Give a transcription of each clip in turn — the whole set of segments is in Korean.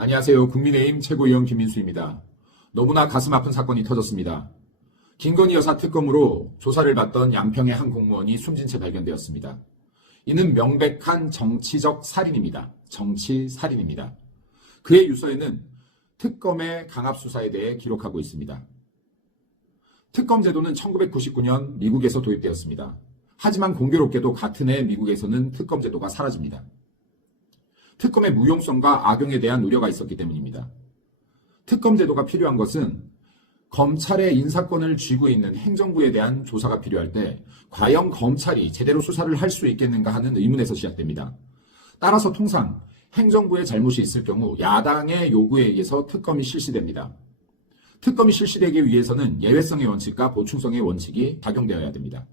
안녕하세요. 국민의힘 최고위원 김민수입니다. 너무나 가슴 아픈 사건이 터졌습니다. 김건희 여사 특검으로 조사를 받던 양평의 한 공무원이 숨진 채 발견되었습니다. 이는 명백한 정치적 살인입니다. 정치 살인입니다. 그의 유서에는 특검의 강압 수사에 대해 기록하고 있습니다. 특검 제도는 1999년 미국에서 도입되었습니다. 하지만 공교롭게도 같은 해 미국에서는 특검 제도가 사라집니다. 특검의 무용성과 악용에 대한 우려가 있었기 때문입니다. 특검 제도가 필요한 것은 검찰의 인사권을 쥐고 있는 행정부에 대한 조사가 필요할 때 과연 검찰이 제대로 수사를 할 수 있겠는가 하는 의문에서 시작됩니다. 따라서 통상 행정부의 잘못이 있을 경우 야당의 요구에 의해서 특검이 실시됩니다. 특검이 실시되기 위해서는 예외성의 원칙과 보충성의 원칙이 작용되어야 됩니다.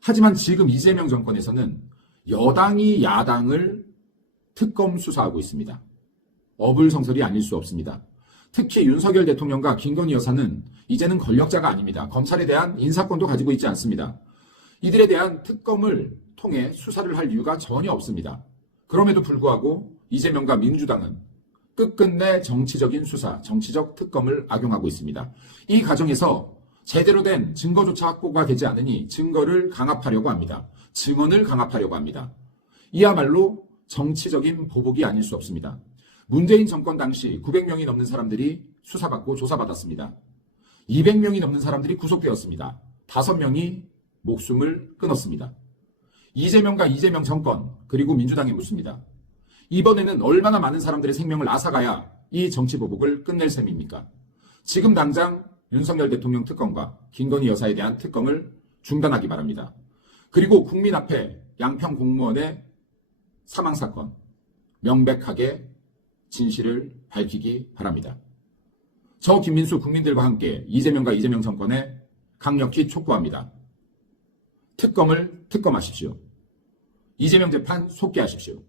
하지만 지금 이재명 정권에서는 여당이 야당을 특검 수사하고 있습니다. 어불성설이 아닐 수 없습니다. 특히 윤석열 대통령과 김건희 여사는 이제는 권력자가 아닙니다. 검찰에 대한 인사권도 가지고 있지 않습니다. 이들에 대한 특검을 통해 수사를 할 이유가 전혀 없습니다. 그럼에도 불구하고 이재명과 민주당은 끝끝내 정치적인 수사, 정치적 특검을 악용하고 있습니다. 이 과정에서 제대로 된 증거조차 확보가 되지 않으니 증거를 강압하려고 합니다. 증언을 강압하려고 합니다. 이야말로 정치적인 보복이 아닐 수 없습니다. 문재인 정권 당시 900명이 넘는 사람들이 수사받고 조사받았습니다. 200명이 넘는 사람들이 구속되었습니다. 5명이 목숨을 끊었습니다. 이재명과 이재명 정권 그리고 민주당이 묻습니다. 이번에는 얼마나 많은 사람들의 생명을 앗아가야 이 정치 보복을 끝낼 셈입니까? 지금 당장 윤석열 대통령 특검과 김건희 여사에 대한 특검을 중단하기 바랍니다. 그리고 국민 앞에 양평 공무원의 사망 사건 명백하게 진실을 밝히기 바랍니다. 저 김민수 국민들과 함께 이재명과 이재명 정권에 강력히 촉구합니다. 특검을 특검하십시오. 이재명 재판 속개하십시오.